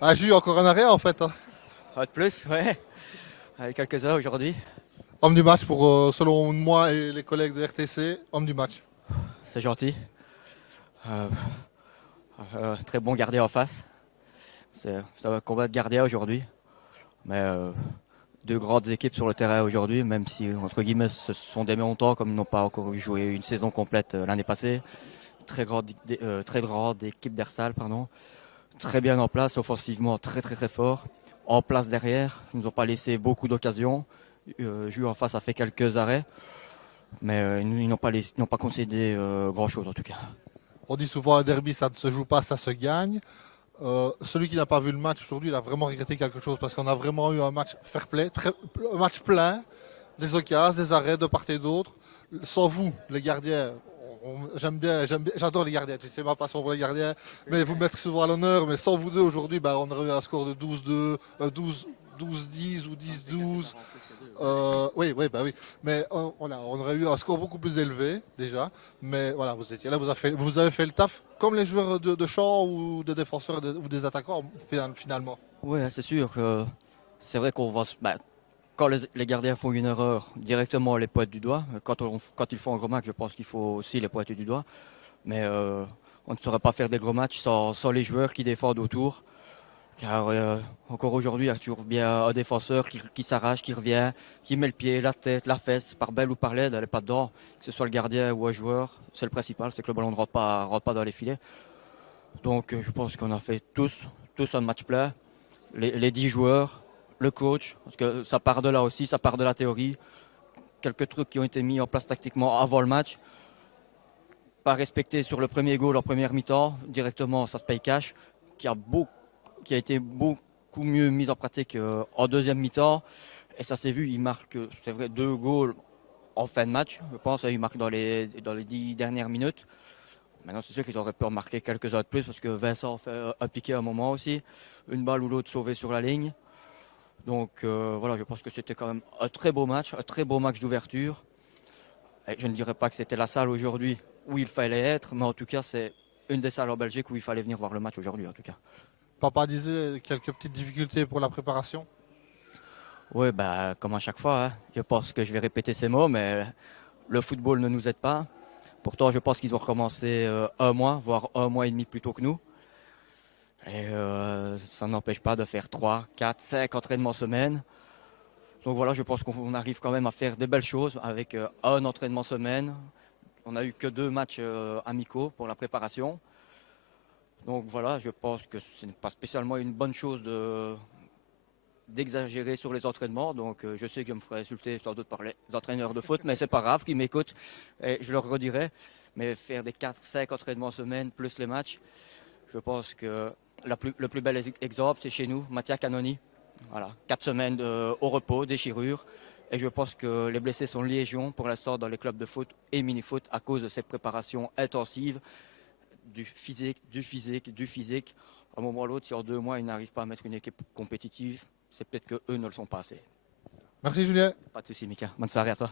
Ah, j'ai eu encore un arrêt en fait, hein. Un de plus, ouais. Avec quelques heures aujourd'hui. Homme du match pour, selon moi et les collègues de RTC, homme du match. C'est gentil. Euh, Très bon gardien en face. C'est un combat de gardien aujourd'hui. Mais deux grandes équipes sur le terrain aujourd'hui, même si, entre guillemets, ce sont des montants comme ils n'ont pas encore joué une saison complète l'année passée. Très grande équipe d'Ersal, pardon. Très bien en place, offensivement très très très fort. En place derrière, ils nous ont pas laissé beaucoup d'occasions. Jus en face a fait quelques arrêts, mais ils n'ont pas concédé grand chose en tout cas. On dit souvent un derby, ça ne se joue pas, ça se gagne. Celui qui n'a pas vu le match aujourd'hui, il a vraiment regretté quelque chose parce qu'on a vraiment eu un match fair play, un match plein, des occasions, des arrêts de part et d'autre. Sans vous, les gardiens, j'adore les gardiens, tu sais ma passion pour les gardiens, mais vous mettre souvent à l'honneur. Mais sans vous deux aujourd'hui, bah, on aurait eu un score de 12-2, 12-10 ou 10-12. Oui, oui, bah oui. Mais on aurait eu un score beaucoup plus élevé déjà. Mais voilà, vous étiez là, vous avez fait le taf comme les joueurs de champ ou des défenseurs ou des attaquants finalement. Oui, c'est sûr que c'est vrai qu'on va. Quand les gardiens font une erreur, directement les pointe du doigt. Quand ils font un gros match, je pense qu'il faut aussi les pointer du doigt. Mais on ne saurait pas faire des gros matchs sans les joueurs qui défendent autour. Car encore aujourd'hui, il y a toujours bien un défenseur qui s'arrache, qui revient, qui met le pied, la tête, la fesse, par belle ou par laide, elle n'est pas dedans. Que ce soit le gardien ou un joueur, c'est le principal, c'est que le ballon ne rentre pas dans les filets. Donc je pense qu'on a fait tous un match plein. Les 10 joueurs, le coach, parce que ça part de là aussi, ça part de la théorie. Quelques trucs qui ont été mis en place tactiquement avant le match. Pas respecté sur le premier goal en première mi-temps, directement ça se paye cash, qui a, beau, qui a été beaucoup mieux mis en pratique en deuxième mi-temps. Et ça s'est vu, il marque, c'est vrai, deux goals en fin de match, je pense. Il marque dans les 10 dernières minutes. Maintenant, c'est sûr qu'ils auraient pu en marquer quelques-uns de plus parce que Vincent fait un piqué à un moment aussi. Une balle ou l'autre sauvée sur la ligne. Donc voilà, je pense que c'était quand même un très beau match d'ouverture. Et je ne dirais pas que c'était la salle aujourd'hui où il fallait être, mais en tout cas, c'est une des salles en Belgique où il fallait venir voir le match aujourd'hui, en tout cas. Papa disait quelques petites difficultés pour la préparation. Oui, bah, comme à chaque fois, hein. Je pense que je vais répéter ces mots, mais le football ne nous aide pas. Pourtant, je pense qu'ils ont recommencé un mois, voire un mois et demi plus tôt que nous. Et ça n'empêche pas de faire 3, 4, 5 entraînements semaine. Donc voilà, je pense qu'on arrive quand même à faire des belles choses avec un entraînement semaine. On n'a eu que 2 matchs amicaux pour la préparation. Donc voilà, je pense que ce n'est pas spécialement une bonne chose d'exagérer sur les entraînements. Donc je sais que je me ferai insulter sans doute par les entraîneurs de foot, mais c'est pas grave, qu'ils m'écoutent et je leur redirai. Mais faire des 4-5 entraînements semaine plus les matchs, je pense que le plus bel exemple, c'est chez nous, Mattia Canoni. Voilà, 4 semaines au repos, déchirure. Et je pense que les blessés sont légion pour l'instant dans les clubs de foot et mini-foot à cause de cette préparation intensive, du physique, du physique, du physique. À un moment ou à l'autre, si en 2 mois, ils n'arrivent pas à mettre une équipe compétitive, c'est peut-être qu'eux ne le sont pas assez. Merci Julien. Pas de soucis, Mika. Bonne soirée à toi.